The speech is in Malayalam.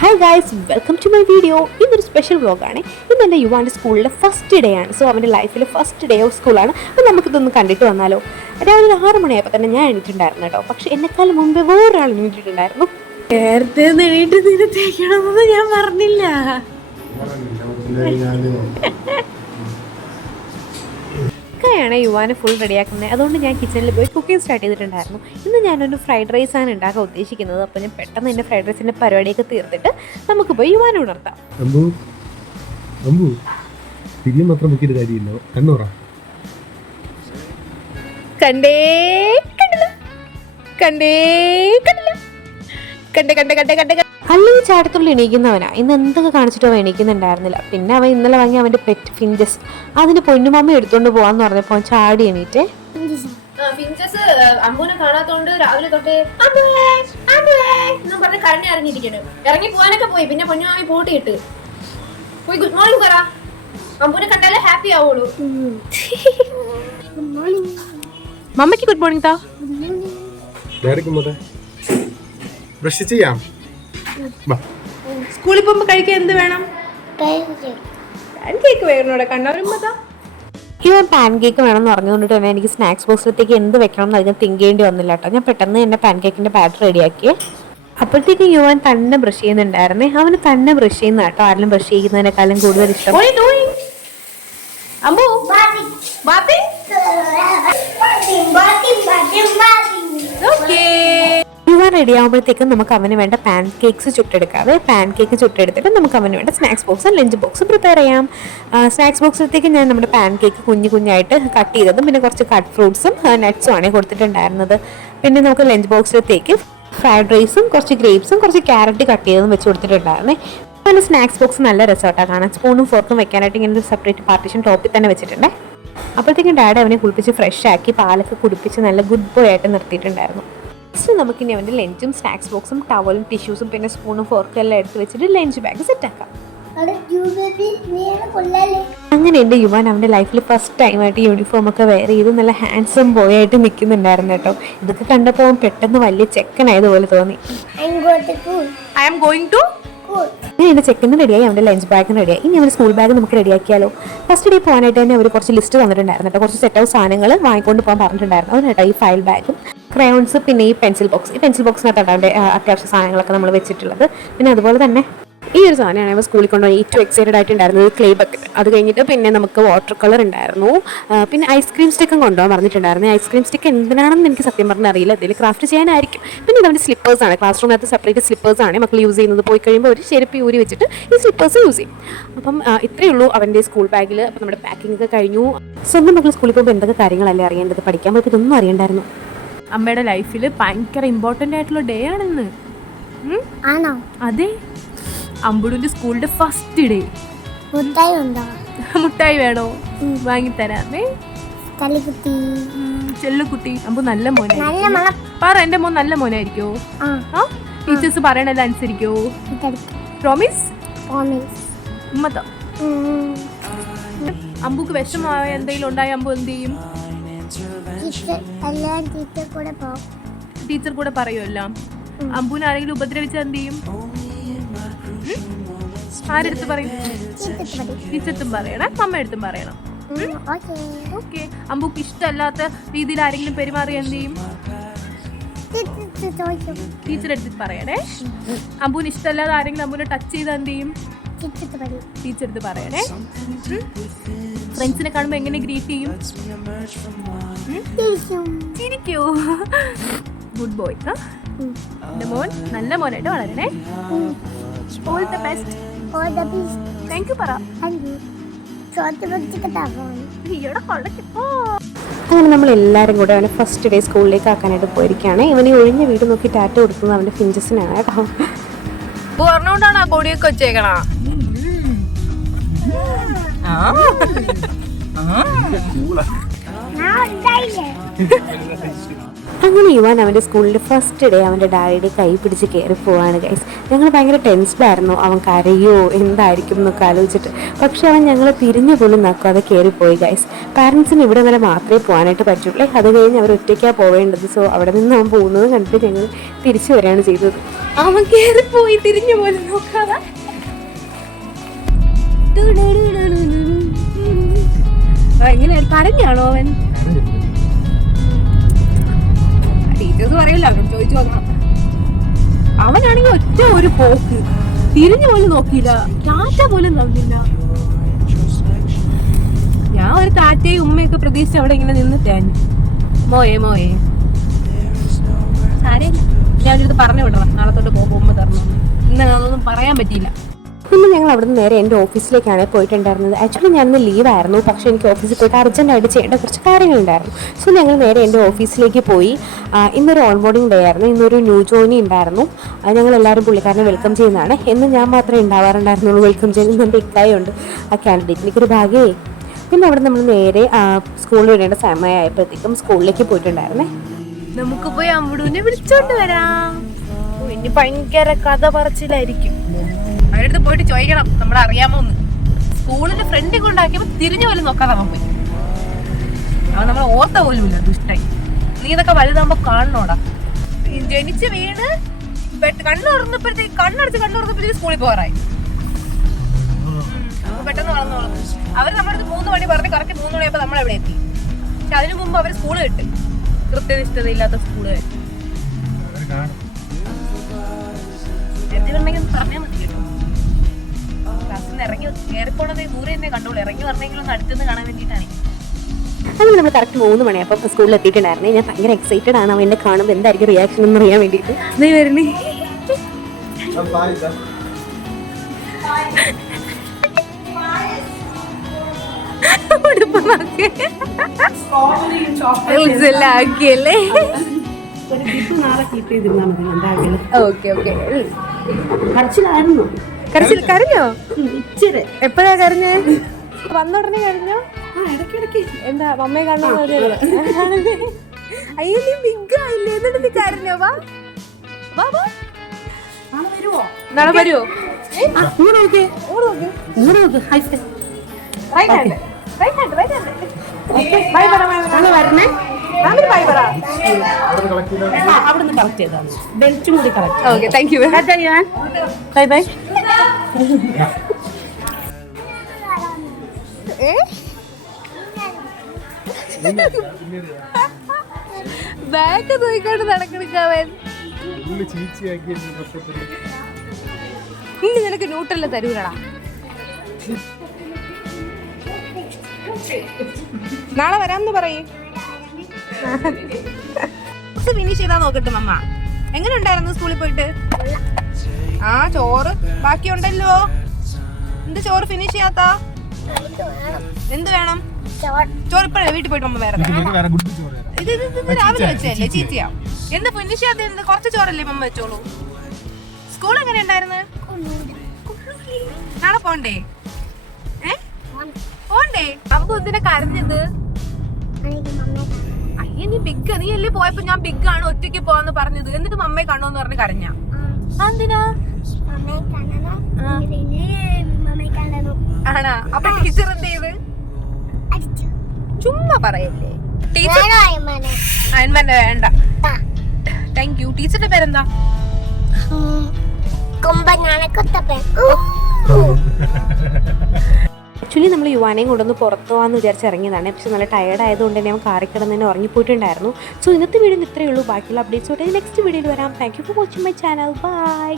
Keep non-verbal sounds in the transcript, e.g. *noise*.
Hi guys welcome to my video ഇന്നൊരു സ്പെഷ്യൽ വ്ളോഗാണ് ഇന്ന് എന്റെ യുവാന്റെ സ്കൂളിലെ ഫസ്റ്റ് ഡേ ആണ്. സോ അവന്റെ ലൈഫിലെ ഫസ്റ്റ് ഡേ ഓഫ് സ്കൂളാണ് അപ്പോൾ നമുക്കിതൊന്ന് കണ്ടിട്ട് വന്നാലോ. രാവിലെ ഒരു ആറ് മണിയായപ്പോൾ തന്നെ ഞാൻ എണീറ്റിട്ടുണ്ടായിരുന്നു കേട്ടോ. പക്ഷേ എന്നെക്കാൾ മുമ്പേ വേറൊരാൾ എണീറ്റിട്ടുണ്ടായിരുന്നു. നേരത്തെ എണീറ്റ് നിന്നെ തേക്കണമെന്ന് ഞാൻ പറഞ്ഞില്ല. ഒക്കെയാണ് യുവാനെ ഫുൾ റെഡിയാക്കുന്നത് അതുകൊണ്ട് ഞാൻ കിച്ചണിൽ പോയി കുക്കിംഗ് സ്റ്റാർട്ട് ചെയ്തിട്ടുണ്ടായിരുന്നു. ഇന്ന് ഞാനൊരു ഫ്രൈഡ് റൈസ് ആണ് ഉണ്ടാക്കാൻ ഉദ്ദേശിക്കുന്നത്. അപ്പോൾ ഞാൻ പെട്ടെന്ന് എന്റെ ഫ്രൈഡ് റൈസിന്റെ പരിപാടിയൊക്കെ തീർത്തിട്ട് നമുക്ക് പോയി യുവാനെ ഉണർത്താം. മാത്രം നോക്കിയിട്ട് കാര്യമില്ല. കണ്ണൂറ കണ്ടേ കണ്ടില്ല. കണ്ടേ കണ്ടില്ല. കണ്ടേ കണ്ടേ കണ്ടേ കണ്ടേ അല്ലെങ്കിൽ ചാടത്തുള്ളി എണീക്കുന്നവനാ. ഇന്ന് എന്തൊക്കെ കാണിച്ചിട്ടോ അവൻ എണീക്കുന്നുണ്ടായിരുന്നില്ല. പിന്നെ അവൻ ഇന്നലെ വാങ്ങി അവന്റെ പെറ്റ് ഫിഞ്ചസ് അതിന് പൊന്നുമമ്മ എടുത്തോണ്ട് പോവാന്ന് പറഞ്ഞപ്പോ ചാടി എണീറ്റേ. ഫിഞ്ചസ് അമ്മൂനെ കാണാത്തോണ്ട് രാവിലെ തൊട്ടേ അമ്മേ അമ്മേ എന്നും പറഞ്ഞ് കരഞ്ഞ് ഇറങ്ങിയിരിക്കണ് ഇറങ്ങി പോവാനൊക്കെ പോയി. പിന്നെ പൊന്നുമാമി പൂട്ടിയിട്ട് പോയി ഗുഡ് മോർണിംഗ് പറ. അമ്പൂനെ കണ്ടാലേ ഹാപ്പി ആവുള്ളൂ. മമ്മയ്ക്ക് ഗുഡ് മോർണിംഗ് താ. ഡയറക്റ്റ് മോട്ടെ ബ്രഷ് ചെയ്യാം. വാ. സ്കൂളിൽ പോകുമ്പോൾ കഴിക്കാൻ എന്ത് വേണം? പാൻ കേക്ക് വേണോടെ കണ്ണവരുമ്പോ ഇവൻ പാൻ കേക്ക് വേണമെന്ന് പറഞ്ഞുകൊണ്ടിട്ട് തന്നെ എനിക്ക് സ്നാക്സ് ബോക്സിലത്തേക്ക് എന്ത് വെക്കണം എന്ന് അധികം തിങ്ക് ചെയ്യേണ്ടി വന്നില്ല കേട്ടോ. ഞാൻ പെട്ടെന്ന് തന്നെ പാൻ കേക്കിന്റെ ബാറ്റർ റെഡിയാക്കിയേ അപ്പോഴത്തേക്കും യുവൻ തന്നെ ബ്രഷ് ചെയ്യുന്നുണ്ടായിരുന്നേ. അവന് തന്നെ ബ്രഷ് ചെയ്യുന്ന കേട്ടോ. ആരെങ്കിലും ബ്രഷ് ചെയ്യുന്നതിനേക്കാളും കൂടുതൽ ഇഷ്ടം. അമ്പു. ബാത്തി റെഡി ആകുമ്പോഴത്തേക്കും നമുക്ക് അവന് വേണ്ട പാൻ കേക്ക്സ് ചുട്ടെടുക്കാം. പാൻ കേക്ക് ചുട്ടെടുത്തിട്ട് നമുക്ക് അവന് വേണ്ട സ്നാക്സ് ബോക്സും ലഞ്ച് ബോക്സും പ്രിപ്പയർ ചെയ്യാം. സ്നാക്സ് ബോക്സിലത്തേക്ക് ഞാൻ നമ്മുടെ പാൻ കേക്ക് കുഞ്ഞു കുഞ്ഞായിട്ട് കട്ട് ചെയ്തതും പിന്നെ കുറച്ച് കട്ട് ഫ്രൂട്ട്സും നട്ട്സും ആണ് കൊടുത്തിട്ടുണ്ടായിരുന്നത്. പിന്നെ നമുക്ക് ലഞ്ച് ബോക്സിലത്തേക്ക് ഫ്രൈഡ് റൈസും കുറച്ച് ഗ്രേപ്സും കുറച്ച് ക്യാരറ്റ് കട്ട് ചെയ്തതും വെച്ച് കൊടുത്തിട്ടുണ്ടായിരുന്നേ. അങ്ങനെ സ്നാക്സ് ബോക്സ് നല്ല രസമായിട്ടാണ് കാണാൻ. സ്പൂണും ഫോർക്കും വെക്കാനായിട്ട് ഇങ്ങനെ ഒരു സെപ്പറേറ്റ് പാർട്ടീഷൻ ടോപ്പിൽ തന്നെ വെച്ചിട്ടുണ്ടേ. അപ്പോഴത്തേക്കും ഡാഡ് അവനെ കുളിപ്പിച്ച് ഫ്രഷ് ആക്കി പാലൊക്കെ കുടിപ്പിച്ച് നല്ല ഗുഡ് ബോയ് ആയിട്ട് നിർത്തിയിട്ടുണ്ടായിരുന്നു. നെക്സ്റ്റ് നമുക്കിനി അവന്റെ ലഞ്ചും സ്നാക്സ് ബോക്സും ടവലും ടിഷ്യൂസും പിന്നെ സ്പൂണും ഫോർക്കും എല്ലാം എടുത്ത് വെച്ചിട്ട് ലഞ്ച് ബാഗ് സെറ്റ് ആക്കാം. അങ്ങനെ എന്റെ യുവാൻ അവന്റെ ലൈഫിൽ ഫസ്റ്റ് ടൈമായിട്ട് യൂണിഫോം ഒക്കെ വെയർ ചെയ്ത് നല്ല ഹാൻഡ്സം ബോയ് ആയിട്ട് നിൽക്കുന്നുണ്ടായിരുന്നു കേട്ടോ. ഇതൊക്കെ കണ്ടപ്പോൾ അവൻ പെട്ടെന്ന് വലിയ ചെക്കനായതുപോലെ തോന്നി. ഐ ആം ഗോയിങ് ടു അങ്ങനെ എന്റെ ചെക്കനും റെഡിയായി അവന്റെ ലഞ്ച് ബാഗ് റെഡിയായി ഇനി അവന്റെ സ്കൂൾ ബാഗ് നമുക്ക് റെഡിയാക്കിയാലോ ഫസ്റ്റ് ഡേ പോകാനായിട്ട് തന്നെ അവർ കുറച്ച് ലിസ്റ്റ് തന്നിട്ടുണ്ടായിരുന്നു കേട്ടോ. കുറച്ച് സെറ്റ് ഓഫ് സാധനങ്ങൾ വാങ്ങിക്കൊണ്ട് പോകാൻ പറഞ്ഞിട്ടുണ്ടായിരുന്നു. അവൻ കേട്ടോ ഈ ഫയൽ ബാഗും ക്രയോൺസ് പിന്നെ ഈ പെൻസിൽ ബോക്സ് ഈ പെൻസിൽ ബോക്സിനകത്താണ് അവന്റെ അത്യാവശ്യ സാധനങ്ങളൊക്കെ നമ്മൾ വെച്ചിട്ടുള്ളത്. പിന്നെ അതുപോലെ തന്നെ ഈ ഒരു സാധനമാണ് അവ സ്കൂളിൽ കൊണ്ടുപോയി ഏറ്റവും എക്സൈറ്റഡ് ആയിട്ടുണ്ടായിരുന്നത് ക്ലേ ബക്കറ്റ് അത് കഴിഞ്ഞിട്ട് പിന്നെ നമുക്ക് വാട്ടർ കളർ ഉണ്ടായിരുന്നു. പിന്നെ ഐസ്ക്രീം സ്റ്റിക്കും കൊണ്ടുപോകാൻ പറഞ്ഞിട്ടുണ്ടായിരുന്നു. ഐസ്ക്രീം സ്റ്റിക്ക് എന്തിനാണെന്ന് എനിക്ക് സത്യം പറഞ്ഞാൽ അറിയില്ല. അതിൽ ക്രാഫ്റ്റ് ചെയ്യാനായിരിക്കും. പിന്നെ ഇതവന്റെ സ്ലിപ്പേഴ്സാണ് ക്ലാസ് റൂമിനകത്ത് സെപ്പറേറ്റ് സ്ലിപ്പേഴ്സ് ആണ്. മക്കൾ യൂസ് ചെയ്യുന്നത് പോയി കഴിയുമ്പോൾ ഒരു ചെരുപ്പ് ഊരി വെച്ചിട്ട് ഈ സ്ലിപ്പേഴ്സ് യൂസ് ചെയ്യും. അപ്പം ഇത്രയേ ഉള്ളൂ അവന്റെ സ്കൂൾ ബാഗിൽ അപ്പം നമ്മുടെ പാക്കിംഗ് ഒക്കെ കഴിഞ്ഞു. സ്വന്തം മക്കൾ സ്കൂളിൽ പോകുമ്പോൾ എന്തൊക്കെ കാര്യങ്ങളല്ലേ അറിയേണ്ടത്? പഠിക്കാൻ പോയപ്പോൾ ഇതൊന്നും അറിയണ്ടായിരുന്നു. അമ്മയുടെ ലൈഫിൽ ഭയങ്കര ഇമ്പോർട്ടന്റ് ആയിട്ടുള്ള ഡേ ആണെന്ന്. ആണോ? അതെ. അമ്പുടുവിന്റെ സ്കൂളിന്റെ ഫസ്റ്റ് ഡേ മുട്ടായി ഉണ്ടോ? *laughs* മുട്ടായി വേണോ? വാങ്ങിത്തരാമേ. ചെല്ലുകുട്ടി. അമ്പു നല്ല മോനായിരിക്കും. പറ എന്റെ മോൻ നല്ല മോനായിരിക്കോ? ആ. ടീച്ചേഴ്സ് പറയണത് അനുസരിക്കോ? പ്രോമിസ് ഉമ്മത്ത അമ്പുക്ക് വിഷമായ എന്തെങ്കിലും ഉണ്ടായ അമ്പു എന്ത് ചെയ്യും? ടീച്ചർ എല്ലാം ടീച്ചർ കൂടെ പോകും ടീച്ചർ കൂടെ പറയുമല്ലോ അമ്പുവിനെ ആരെങ്കിലും ഉപദ്രവിച്ചാൽ എന്ത് ചെയ്യും? ആരെടുത്ത് പറയും? ടീച്ചർ ടീച്ചർത്തും പറയണം അമ്മ എടുത്തും പറയണം ഓക്കെ. അമ്പുക്ക് ഇഷ്ടമല്ലാത്ത രീതിയിൽ ആരെങ്കിലും പെരുമാറി എന്ത് ചെയ്യും? ടീച്ചറെടുത്ത് ടീച്ചർ പറയണേ അമ്പുവിന് ഇഷ്ടമല്ലാതെ ആരെങ്കിലും അമ്പുവിനെ ടച്ച് ചെയ്താൽ എന്ത് ചെയ്യും? ടീച്ചർ ടീച്ചർ പറയണേ. ഫ്രണ്ട്സിനെ കാണുമ്പോൾ എങ്ങനെ ഗ്രീറ്റ് ചെയ്യും? ചിരിക്കൂ. ഗുഡ് ബോയ് എന്റെ മോൻ നല്ല മോനായിട്ട് വളരണേ? All the best all the best thank you പറ. അങ്ങനെ നമ്മൾ എല്ലാവരും കൂടെ അവനെ ഫസ്റ്റ് ഡേ സ്കൂളിലേക്ക് ആക്കാനായിട്ട് പോയിരിക്കുകയാണ്. ഇവന് ഒഴിഞ്ഞ വീട് നോക്കി ടാറ്റ കൊടുക്കുന്നത് അവന്റെ ഫിഞ്ചസിനാണ് കേട്ടോ. പറഞ്ഞുകൊണ്ടാണ് ആ കൊടിയൊക്കെ വെച്ചേക്കണ. അങ്ങനെ യുവാൻ അവന്റെ സ്കൂളിന്റെ ഫസ്റ്റ് ഡേ അവന്റെ ഡാഡിയുടെ കൈ പിടിച്ച് കയറി പോവാണ് ഗൈസ് ഞങ്ങൾ ഭയങ്കര ടെൻസ്ഡായിരുന്നു അവൻ കരയോ എന്തായിരിക്കും എന്നൊക്കെ ആലോചിച്ചിട്ട്. പക്ഷെ അവൻ ഞങ്ങൾ തിരിഞ്ഞു പോലും നോക്കാതെ കയറിപ്പോയി ഗൈസ് പാരൻസിന് ഇവിടെ വരെ മാത്രമേ പോകാനായിട്ട് പറ്റുള്ളൂ അത് കഴിഞ്ഞ് അവർ ഒറ്റയ്ക്കാണ് പോവേണ്ടത്. സോ അവിടെ നിന്ന് അവൻ പോകുന്നത് കണ്ടിട്ട് ഞങ്ങൾ തിരിച്ചു വരികയാണ് ചെയ്തത്. അവൻ കയറിപ്പോയി തിരിഞ്ഞു പോലും നോക്കാതെ. എങ്ങനെ കരഞ്ഞാണോ അവൻ? ടീച്ചേഴ്സ് പറയില്ല അവനോട് ചോദിച്ചു അവനാണെങ്കിൽ ഒറ്റ ഒരു പോക്ക്. തിരിഞ്ഞു പോലും നോക്കിയില്ല. ടാറ്റ പോലും തന്നില്ല ഞാൻ ഒരു താറ്റയും ഉമ്മയൊക്കെ പ്രതീക്ഷിച്ച് അവിടെ ഇങ്ങനെ നിന്നിട്ടേ. മോയെ മോയെ. ഞാനൊരിത് പറഞ്ഞു വിടണം. നാളെ തൊട്ട് പോകുമ്പോൾ ഉമ്മ തരണം. ഇന്ന് അതൊന്നും പറയാൻ പറ്റിയില്ല. പിന്നെ ഞങ്ങൾ അവിടെ നിന്ന് നേരെ എന്റെ ഓഫീസിലേക്കാണ് പോയിട്ടുണ്ടായിരുന്നത്. ആക്ച്വലി ഞാനിന്ന് ലീവായിരുന്നു പക്ഷേ എനിക്ക് ഓഫീസിൽ പോയിട്ട് അർജന്റായിട്ട് ചെയ്യേണ്ട കുറച്ച് കാര്യങ്ങളുണ്ടായിരുന്നു. സോ ഞങ്ങൾ നേരെ എന്റെ ഓഫീസിലേക്ക് പോയി. ഇന്നൊരു ഓൺബോർഡിംഗ് ഡേ ആയിരുന്നു. ഇന്നൊരു ന്യൂ ജോയിനി ഉണ്ടായിരുന്നു. എല്ലാവരും പുള്ളിക്കാരനെ വെൽക്കം ചെയ്യുന്നതാണ്. എന്ന് ഞാൻ മാത്രമേ ഉണ്ടാവാറുണ്ടായിരുന്നുള്ളൂ. വെൽക്കം ചെയ്യുന്നത് എന്റെ ഇക്കായുണ്ട്. ആ കാൻഡിഡേറ്റ് എനിക്കൊരു ഭാഗ്യമേ പിന്നെ അവിടെ നമ്മൾ നേരെ സ്കൂളിൽ വരേണ്ട സമയമായപ്പോഴത്തേക്കും സ്കൂളിലേക്ക് പോയിട്ടുണ്ടായിരുന്നേ. നമുക്ക് പോയി അമ്മുടൂനെ വിളിച്ചോണ്ട് വരാം. ഇനി ഭയങ്കര കഥ പറച്ചിലായിരിക്കും. അവരടുത്ത് പോയിട്ട് ചോദിക്കണം നമ്മൾ അറിയാമോന്ന് സ്കൂളിന്റെ ഫ്രണ്ടിൽ കൊണ്ടാക്കിയപ്പോ തിരിഞ്ഞു പോലും നോക്കാതെ അവൻ പോയി. അവൻ നമ്മളെ ഓർത്ത പോലുമില്ല ദുഷ്ടായി നീ ഇതൊക്കെ വലുതാകുമ്പോ കാണണോടാ. ജനിച്ച് വീണ് കണ്ണു തുറന്നപ്പോഴത്തേക്ക് കണ്ണടച്ച് കണ്ണു തുറന്നപ്പോഴത്തേക്ക് സ്കൂളിൽ പോകാറായി. പെട്ടെന്ന് വളർന്നോളും. അവർ നമ്മളടുത്ത് മൂന്ന് മണി പറഞ്ഞ് കറക്റ്റ് മൂന്ന് മണിയപ്പോ നമ്മൾ എവിടെ എത്തി? പക്ഷെ അതിനു മുമ്പ് അവർ സ്കൂൾ കിട്ടും കൃത്യനിഷ്ഠതയില്ലാത്ത സ്കൂൾ സ്കൂളുകൾ അടുത്തുനിന്ന് കാണാൻ വേണ്ടിയിട്ടാണ്. അങ്ങനെ നമ്മൾ കറക്റ്റ് മൂന്ന് മണിയപ്പോൾ സ്കൂളിൽ എത്തിയിട്ടുണ്ടായിരുന്നേ. ഞാൻ ഭയങ്കര എക്സൈറ്റഡ് ആണ്. അവൻ എന്നെ കാണുമ്പോൾ എന്തായിരിക്കും റിയാക്ഷൻ എന്ന് അറിയാൻ വേണ്ടിയിട്ട്. നീ വരുന്നേ. ഓക്കെ ഓക്കെ കരച്ചിലായിരുന്നു? കരച്ചിൽ കരഞ്ഞോ? എപ്പോഴാ കരഞ്ഞേ? വന്ന ഉടനെ കഴിഞ്ഞോ എന്താ അമ്മയെ കണ്ടു അയ്യോ നീ ബിഗ് ആയില്ലേ എന്നിട്ട് നീ കരഞ്ഞോ വാ. വാ വാ. നാളെ വരുമോ right hand right hand right hand bye പറ വരണേ? അവിടുന്ന് കളക്ട് ബെൽറ്റും കൂടി collect okay thank you bye bye bag നോക്കിക്കൊണ്ട് നടക്കണക്കാവൻ ഇനി നിനക്ക് ന്യൂട്രല്ല തരൂലടാ. നാളെ വരാമെന്ന് പറയും. ഫിനിഷ് ചെയ്താ നോക്കട്ടെ മമ്മ. എങ്ങനെ ഉണ്ടായിരുന്നു സ്കൂളിൽ പോയിട്ട്? ആ ചോറ്. ബാക്കിയുണ്ടല്ലോ. എന്ത് ചോറ് ഫിനിഷ് ചെയ്യാത്ത? എന്ത് വേണം? ചോറ്. ഇപ്പഴേ വീട്ടിൽ പോയിട്ട് മമ്മ വേറെ. ഇത് ഇത് രാവിലെ വെച്ചല്ലേ ചീത്തയാ എന്ത് ഫിനിഷ് ചെയ്യാത്ത എന്ത് കുറച്ച് ചോറല്ലേ മമ്മ വെച്ചോളൂ? സ്കൂൾ എങ്ങനെ ഉണ്ടായിരുന്നു? നാളെ പോണ്ടേ? ഏ? പോണ്ടേ? നമുക്ക് എന്തിനാ കരഞ്ഞത്? അയ്യ നീ ബിഗ് നീ അല്ലേ പോയപ്പോ ഞാൻ ബിഗ് ആണ് ഒറ്റയ്ക്ക് പോവാന്ന് പറഞ്ഞത്. എന്നിട്ട് മമ്മയെ കണ്ടോന്ന് പറഞ്ഞ് കരഞ്ഞ? എന്തിനാ ആണാ? അപ്പൊ ടീച്ചർ എന്ത് ചെയ്ത്? ചുമ്മാ പറയല്ലേ. ടീച്ചർ അയൻമാന്റെ വേണ്ട. താങ്ക് യു ടീച്ചറിന്റെ പേരെന്താ? ആക്ച്വലി നമ്മൾ യുവാനെയും കൊണ്ടൊന്ന് പുറത്തു പോകാമെന്ന് വിചാരിച്ച് ഇറങ്ങിയതാണ്. പക്ഷെ നല്ല ടയർഡ് ആയതുകൊണ്ട് തന്നെ അവൻ കാറി കിടന്ന് തന്നെ ഉറങ്ങിപ്പോയിട്ടുണ്ടായിരുന്നു. സോ ഇന്നത്തെ വീഡിയോ ഇത്രയേ ഉള്ളൂ. ബാക്കിയുള്ള അപ്ഡേറ്റ്സ് നെക്സ്റ്റ് വീഡിയോയിൽ വരാം. Thank you for watching my channel bye